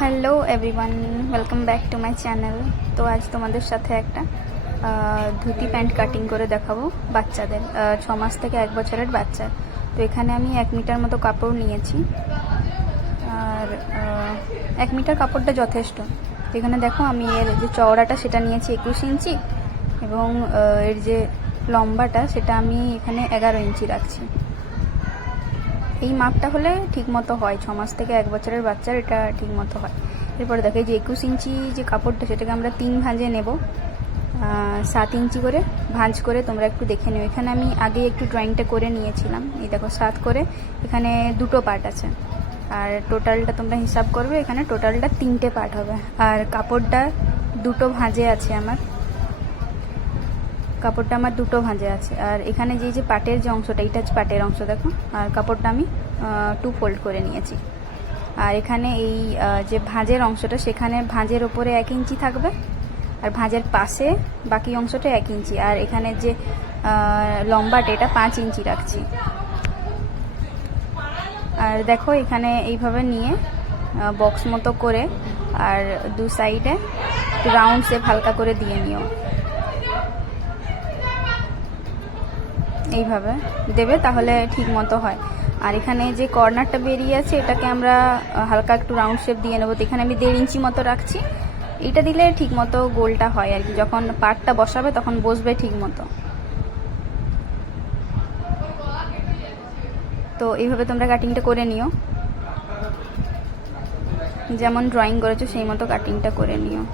Hello everyone, welcome back to my channel. তো আজ তোমাদের সাথে একটা ধুতি প্যান্ট কাটিং করে দেখাবো বাচ্চাদের, 6 মাস থেকে 1 বছরের বাচ্চা। তো এখানে আমি 1 মিটার মতো কাপড় নিয়েছি, আর 1 মিটার কাপড়টা যথেষ্ট। তো এখানে দেখো আমি এর যে চওড়াটা সেটা নিয়েছি 21 ইঞ্চি, এবং এর যে লম্বাটা সেটা আমি এখানে 11 ইঞ্চি রাখছি। এই মাপটা হলে ঠিক মতো হয়, 6 মাস থেকে 1 বছরের বাচ্চার এটা ঠিক মতো হয়। এরপরে দেখো যে 21 ইঞ্চি যে কাপড়টা সেটাকে আমরা 3 ভাঁজে নেব, 7 ইঞ্চি করে ভাঁজ করে তোমরা একটু দেখে নিও। এখানে আমি আগে একটু ড্রয়িংটা করে নিয়েছিলাম। এই দেখো 7 করে, এখানে 2টো পার্ট আছে, আর টোটালটা তোমরা হিসাব করবে, এখানে টোটালটা 3টে পার্ট হবে। আর কাপড়টা 2টো ভাঁজে আছে, কাপড়টা আমার 2টো ভাঁজে আছে। আর এখানে যে পাটের যে অংশটা, এইটা হচ্ছে পাটের অংশ দেখো, আর কাপড়টা আমি 2 ফোল্ড করে নিয়েছি। আর এখানে এই যে ভাঁজের অংশটা, সেখানে ভাঁজের ওপরে 1 ইঞ্চি থাকবে, আর ভাঁজের পাশে বাকি অংশটা 1 ইঞ্চি, আর এখানে যে লম্বাটা এটা 5 ইঞ্চি রাখছি। আর দেখো এখানে এইভাবে নিয়ে বক্স মতো করে, আর 2 সাইডে রাউন্ড শেপ হালকা করে দিয়ে নিও। এইভাবে দেবে, তাহলে ঠিক মতো হয়। আর এখানে যে কর্নারটা বেরিয়ে আছে, এটাকে আমরা হালকা একটু রাউন্ড শেপ দিয়ে নেবো। তো এখানে আমি 1.5 ইঞ্চি মতো রাখছি। এটা দিলে ঠিক মতো গোলটা হয় আর কি, যখন পাটটা বসাবে তখন বসবে ঠিক মতো। তো এইভাবে তোমরা কাটিংটা করে নিও, যেমন ড্রয়িং করেছো সেই মতো কাটিংটা করে নিও।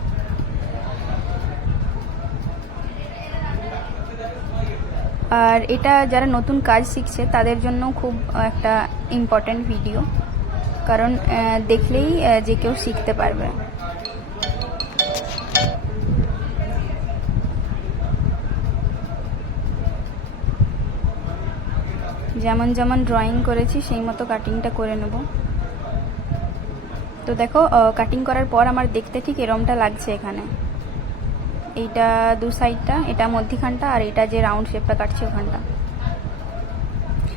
আর এটা যারা নতুন কাজ শিখছে তাদের জন্য খুব একটা ইম্পর্ট্যান্ট ভিডিও, কারণ দেখলেই যে কেউ শিখতে পারবে। যেমন যেমন ড্রয়িং করেছি সেই মতো কাটিংটা করে নেব। তো দেখো কাটিং করার পর আমার দেখতে ঠিক এরমটা লাগছে। এখানে এইটা 2 সাইডটা, এটা মধ্যিখানটা, আর এটা যে রাউন্ড শেপটা কাটছি ওখানটা।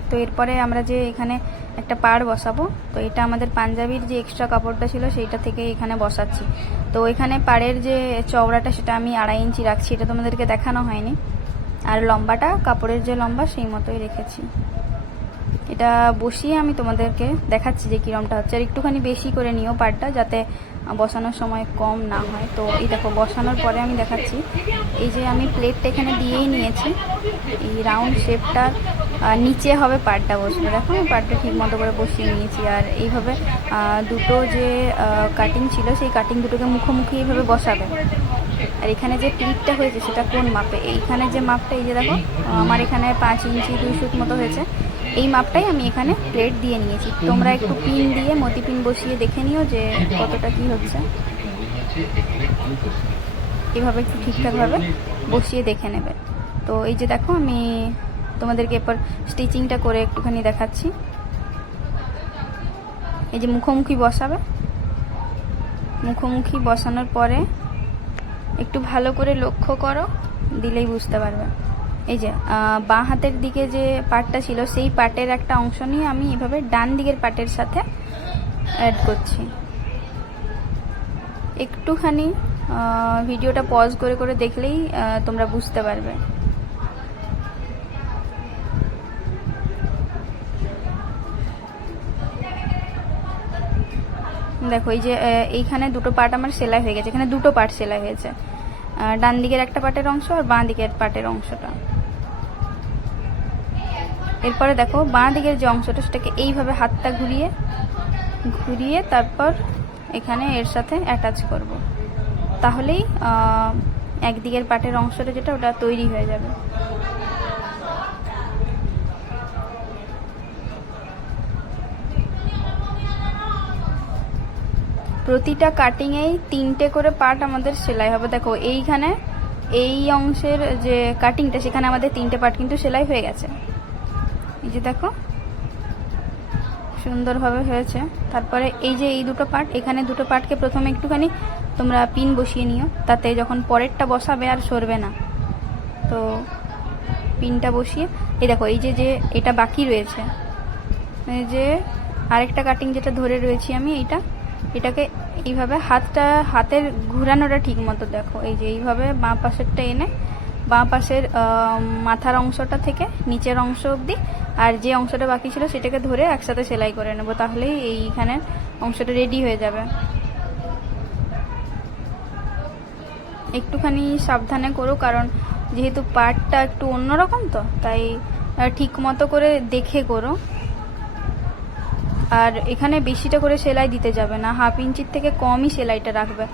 তো এরপরে আমরা যে এখানে একটা পাড় বসাবো, তো এটা আমাদের পাঞ্জাবির যে এক্সট্রা কাপড়টা ছিল সেইটা থেকে এখানে বসাচ্ছি। তো এখানে পাড়ের যে চওড়াটা সেটা আমি 2.5 ইঞ্চি রাখছি, এটা তোমাদেরকে দেখানো হয়নি। আর লম্বাটা কাপড়ের যে লম্বা সেই মতোই রেখেছি। এটা বসিয়ে আমি তোমাদেরকে দেখাচ্ছি যে কীরমটা হচ্ছে। আর একটুখানি বেশি করে নিও পাড়টা, যাতে বসানোর সময় কম না হয়। তো এই দেখো বসানোর পরে আমি দেখাচ্ছি। এই যে আমি প্লেটটা এখানে দিয়েই নিয়েছি, এই রাউন্ড শেপটা নিচে হবে পাড়টা বসবে। দেখো আমি পাড়টা ঠিক মতো করে বসিয়ে নিয়েছি। আর এইভাবে দুটো যে কাটিং ছিল সেই কাটিং দুটোকে মুখোমুখি এইভাবে বসাবে। আর এখানে যে ক্লিপটা হয়েছে সেটা কোন মাপে, এইখানে যে মাপটা, এই যে দেখো আমার এখানে 5 ইঞ্চি 2 সুত মতো হয়েছে, এই মাপটাই আমি এখানে প্লেট দিয়ে নিয়েছি। তোমরা একটু পিন দিয়ে মতি পিন বসিয়ে দেখে নিও যে কতটা কি হচ্ছে। এভাবে একটু ঠিকঠাকভাবে বসিয়ে দেখে নেবে। তো এই যে দেখো আমি তোমাদেরকে এরপর স্টিচিংটা করে একটুখানি দেখাচ্ছি। এই যে মুখোমুখি বসাবে, মুখোমুখি বসানোর পরে একটু ভালো করে লক্ষ্য করো, দিলেই বুঝতে পারবে। এই যে বাঁ হাতের দিকে যে পার্টটা ছিল সেই পার্টের একটা অংশ নিয়ে আমি এভাবে ডান দিকের পার্টের সাথে অ্যাড করছি। একটুখানি ভিডিওটা পজ করে করে দেখলেই তোমরা বুঝতে পারবে। দেখো এই যে এইখানে 2টো পার্ট আমার সেলাই হয়ে গেছে, এখানে 2টো পার্ট সেলাই হয়েছে, ডান দিকের একটা পার্টের অংশ আর বাঁ দিকের পার্টের অংশটা। এরপরে দেখো বাঁ দিকের যে অংশটা সেটাকে এইভাবে হাতটা ঘুরিয়ে তারপর এখানে এর সাথে অ্যাটাচ করব, তাহলেই একদিকের পাটের অংশটা যেটা ওটা তৈরি হয়ে যাবে। প্রতিটা কাটিংয়েই 3টে করে পার্ট আমাদের সেলাই হবে। দেখো এইখানে এই অংশের যে কাটিংটা সেখানে আমাদের 3টে পার্ট কিন্তু সেলাই হয়ে গেছে। এই যে দেখো সুন্দরভাবে হয়েছে। তারপরে এই যে এই 2টো পার্ট, এখানে 2টো পার্টকে প্রথমে একটুখানি তোমরা পিন বসিয়ে নিও, তাতে যখন পরেরটা বসাবে আর সরবে না। তো পিনটা বসিয়ে এই দেখো এই যে এটা বাকি রয়েছে, এই যে আরেকটা কাটিং যেটা ধরে রয়েছি আমি, এইটা এটাকে এইভাবে হাতের ঘুরানোটা ঠিক মতো দেখো, এই যে এইভাবে বাঁ পাশেরটা এনে বাঁ পাশের মাথার অংশটা থেকে নিচের অংশ অবধি আর যে অংশটা বাকি ছিল সেটাকে ধরে একসাথে সেলাই করে নেব, তাহলেই এইখানে অংশটা রেডি হয়ে যাবে। একটুখানি সাবধানে করো, কারণ যেহেতু পার্টটা একটু অন্যরকম তো তাই ঠিক মতো করে দেখে করো। আর এখানে বেশিটা করে সেলাই দিতে যাবে না, 1/2 ইঞ্চির থেকে কমই সেলাইটা রাখবে।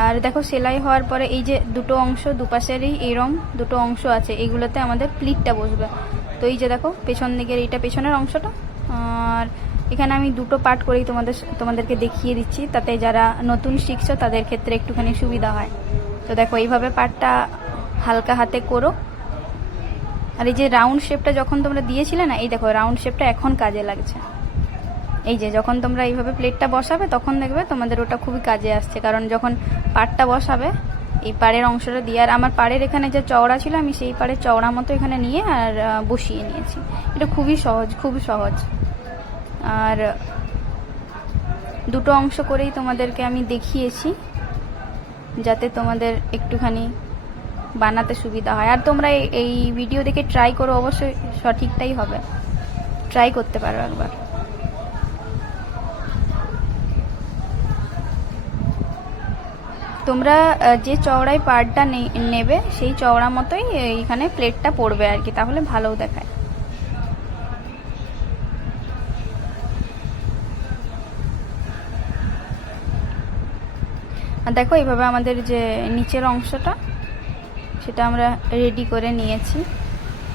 আর দেখো সেলাই হওয়ার পরে এই যে দুটো অংশ দুপাশেরই এরম দুটো অংশ আছে, এইগুলোতে আমাদের প্লিটটা বসবে। তো এই যে দেখো পেছন দিকের এইটা পেছনের অংশটা, আর এখানে আমি দুটো পার্ট করেই তোমাদেরকে দেখিয়ে দিচ্ছি, তাতে যারা নতুন শিখছো তাদের ক্ষেত্রে একটুখানি সুবিধা হয়। তো দেখো এইভাবে পার্টটা হালকা হাতে করো। আর এই যে রাউন্ড শেপটা যখন তোমরা দিয়েছিলে না, এই দেখো রাউন্ড শেপটা এখন কাজে লাগছে। এই যে যখন তোমরা এইভাবে প্লেটটা বসাবে তখন দেখবে তোমাদের ওটা খুবই কাজে আসছে, কারণ যখন পাড়টা বসাবে এই পাড়ের অংশটা দিয়ে, আর আমার পাড়ের এখানে যে চওড়া ছিল আমি সেই পাড়ের চওড়া মতো এখানে নিয়ে আর বসিয়ে নিয়েছি। এটা খুবই সহজ। আর দুটো অংশ করেই তোমাদেরকে আমি দেখিয়েছি যাতে তোমাদের একটুখানি বানাতে সুবিধা হয়। আর তোমরা এই ভিডিও দেখে ট্রাই করো, অবশ্যই সঠিকটাই হবে, ট্রাই করতে পারো একবার। তোমরা যে চওড়ায় পাড়টা নেবে সেই চওড়া মতোই এইখানে প্লেটটা পড়বে আর কি, তাহলে ভালোও দেখায়। আর দেখো এইভাবে আমাদের যে নিচের অংশটা সেটা আমরা রেডি করে নিয়েছি।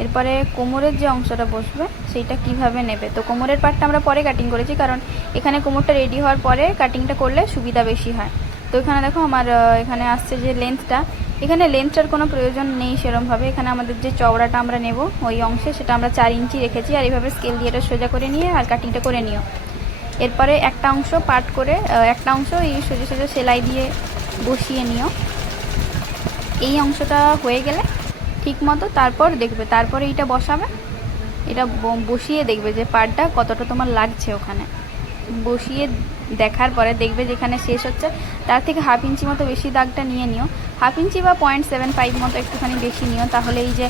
এরপরে কোমরের যে অংশটা বসবে সেইটা কিভাবে নেবে, তো কোমরের পার্টটা আমরা পরে কাটিং করেছি, কারণ এখানে কোমরটা রেডি হওয়ার পরে কাটিংটা করলে সুবিধা বেশি হয়। তো এখানে দেখো আমার এখানে আসছে যে লেন্থটা, এখানে লেন্থটার কোনো প্রয়োজন নেই সেরমভাবে। এখানে আমাদের যে চওড়াটা আমরা নেব ওই অংশে সেটা আমরা 4 ইঞ্চি রেখেছি, আর এইভাবে স্কেল দিয়ে এটা সোজা করে নিয়ে আর কাটিংটা করে নিও। এরপরে একটা অংশ পার্ট করে একটা অংশ এই সোজা সোজা সেলাই দিয়ে বসিয়ে নিও। এই অংশটা হয়ে গেলে ঠিক মতো তারপর দেখবে, তারপরে এইটা বসাবে, এটা বসিয়ে দেখবে যে পার্টটা কতটা তোমার লাগছে। ওখানে বসিয়ে দেখার পরে দেখবে যেখানে শেষ হচ্ছে তার থেকে 1/2 ইঞ্চি মতো বেশি দাগটা নিয়ে নিও, 1/2 ইঞ্চি বা 0.75 মতো একটুখানি বেশি নিও, তাহলে এই যে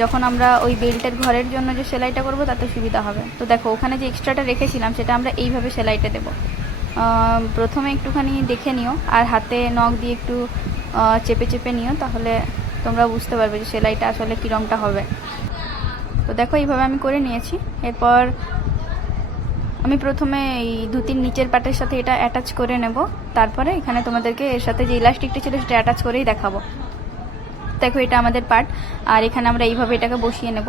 যখন আমরা ওই বেল্টের ঘরের জন্য যে সেলাইটা করব তাতে সুবিধা হবে। তো দেখো ওখানে যে এক্সট্রাটা রেখেছিলাম সেটা আমরা এইভাবে সেলাইটা দেবো। প্রথমে একটুখানি দেখে নিও আর হাতে নখ দিয়ে একটু চেপে চেপে নিও, তাহলে তোমরা বুঝতে পারবে যে সেলাইটা আসলে কীরকমটা হবে। তো দেখো এইভাবে আমি করে নিয়েছি। এরপর আমি প্রথমে এই ধুতির নিচের পাটের সাথে এটা অ্যাটাচ করে নেব, তারপরে এখানে তোমাদেরকে এর সাথে যে ইলাস্টিকটা ছিল সেটা অ্যাটাচ করেই দেখাবো। দেখো এটা আমাদের পার্ট, আর এখানে আমরা এইভাবে এটাকে বসিয়ে নেব।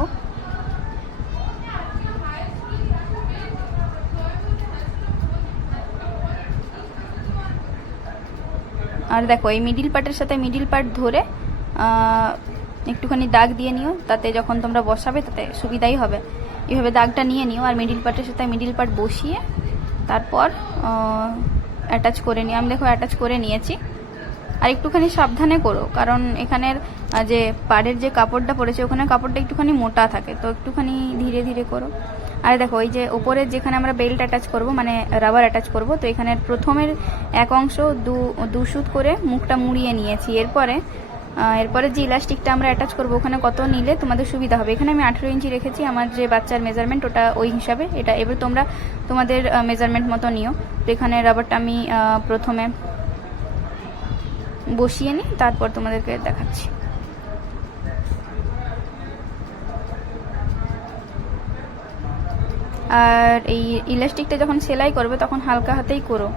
আর দেখো এই মিডিল পার্টের সাথে মিডিল পার্ট ধরে একটুখানি দাগ দিয়ে নিও, তাতে যখন তোমরা বসাবে তাতে সুবিধাই হবে। এইভাবে দাগটা নিয়ে নিও আর মিডিল পার্টের সাথে মিডিল পার্ট বসিয়ে তারপর অ্যাটাচ করে নিও। আমি দেখো অ্যাটাচ করে নিয়েছি। আর একটুখানি সাবধানে করো, কারণ এখানের যে পাড়ের যে কাপড়টা পড়েছে ওখানে কাপড়টা একটুখানি মোটা থাকে, তো একটুখানি ধীরে ধীরে করো। আর দেখো এই যে ওপরের যেখানে আমরা বেল্ট অ্যাটাচ করব মানে রাবার অ্যাটাচ করব, তো এখানের প্রথমের এক অংশ দু সুত করে মুখটা মুড়িয়ে নিয়েছি। এরপরে যে ইলাস্টিকটা আমরা অ্যাটাচ করবো ওখানে কত নিলে তোমাদের সুবিধা হবে। এখানে আমি 18 ইঞ্চি রেখেছি, আমার যে বাচ্চার মেজারমেন্ট ওটা ওই হিসাবে এটা। এবার তোমরা তোমাদের মেজারমেন্ট মতো নিও। তো এখানে রাবারটা আমি প্রথমে বসিয়ে নিই, তারপর তোমাদেরকে দেখাচ্ছি। আর এই ইলাস্টিকটা যখন সেলাই করবে তখন হালকা হাতেই করো।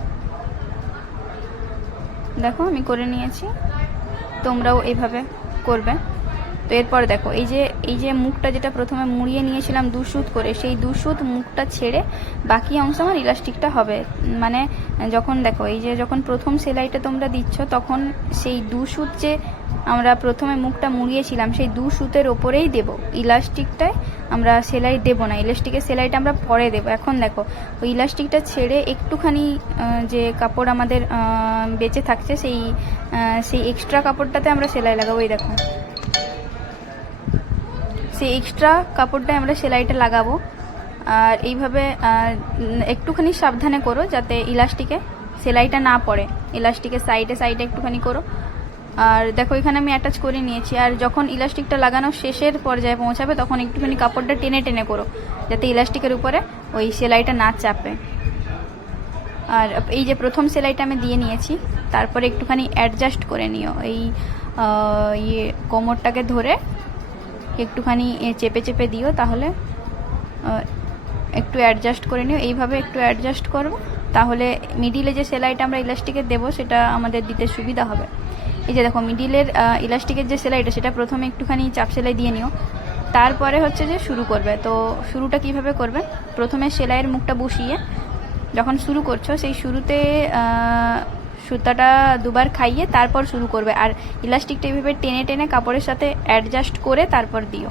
দেখো আমি করে নিয়েছি, তোমরাও এইভাবে করবে। তো এরপর দেখো এই যে মুখটা যেটা প্রথমে মুড়িয়ে নিয়েছিলাম 2 সুত করে, সেই 2 সুত মুখটা ছেড়ে বাকি অংশ আমার ইলাস্টিকটা হবে। মানে যখন দেখো এই যে যখন প্রথম সেলাইটা তোমরা দিচ্ছ তখন সেই 2 সুত যে আমরা প্রথমে মুখটা মুড়িয়েছিলাম সেই 2 সুতের ওপরেই দেব, ইলাস্টিকটায় আমরা সেলাই দেব না। ইলাস্টিকের সেলাইটা আমরা পরে দেব। এখন দেখো ওই ইলাস্টিকটা ছেড়ে একটুখানি যে কাপড় আমাদের বেঁচে থাকছে সেই এক্সট্রা কাপড়টাতে আমরা সেলাই লাগাবো। এই দেখো সেই এক্সট্রা কাপড়টায় আমরা সেলাইটা লাগাবো। আর এইভাবে একটুখানি সাবধানে করো যাতে ইলাস্টিকে সেলাইটা না পড়ে। ইলাস্টিকের সাইডে সাইডে একটুখানি করো। আর দেখো এখানে আমি অ্যাটাচ করে নিয়েছি। আর যখন ইলাস্টিকটা লাগানো শেষের পর্যায়ে পৌঁছাবে তখন একটুখানি কাপড়টা টেনে টেনে করো, যাতে ইলাস্টিকের উপরে ওই সেলাইটা না চাপে। আর এই যে প্রথম সেলাইটা আমি দিয়ে নিয়েছি, তারপরে একটুখানি অ্যাডজাস্ট করে নিও। এই কোমরটাকে ধরে একটুখানি চেপে চেপে দিও, তাহলে একটু অ্যাডজাস্ট করে নিও। এইভাবে একটু অ্যাডজাস্ট করবো, তাহলে মিডিলে যে সেলাইটা আমরা ইলাস্টিকের দেবো সেটা আমাদের দিতে সুবিধা হবে। এই যে দেখো মিডিলের ইলাস্টিকের যে সেলাইটা, সেটা প্রথমে একটুখানি চাপ সেলাই দিয়ে নিও, তারপরে হচ্ছে যে শুরু করবে। তো শুরুটা কিভাবে করবে, প্রথমে সেলাইয়ের মুখটা বসিয়ে যখন শুরু করছো, সেই শুরুতে সুতাটা দুবার খাইয়ে তারপর শুরু করবে। আর ইলাস্টিকটা এইভাবে টেনে টেনে কাপড়ের সাথে অ্যাডজাস্ট করে তারপর দিও।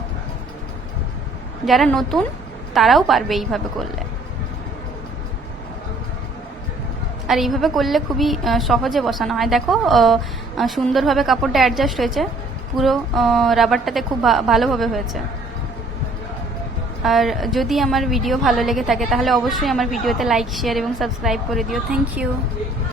যারা নতুন তারাও পারবে এইভাবে করলে। আর এইভাবে করলে খুবই সহজে বসানো হয়। দেখো সুন্দরভাবে কাপড়টা অ্যাডজাস্ট হয়েছে, পুরো রাবারটাতে খুব ভালোভাবে হয়েছে। আর যদি আমার ভিডিও ভালো লেগে থাকে তাহলে অবশ্যই আমার ভিডিওতে লাইক, শেয়ার এবং সাবস্ক্রাইব করে দিও। Thank you.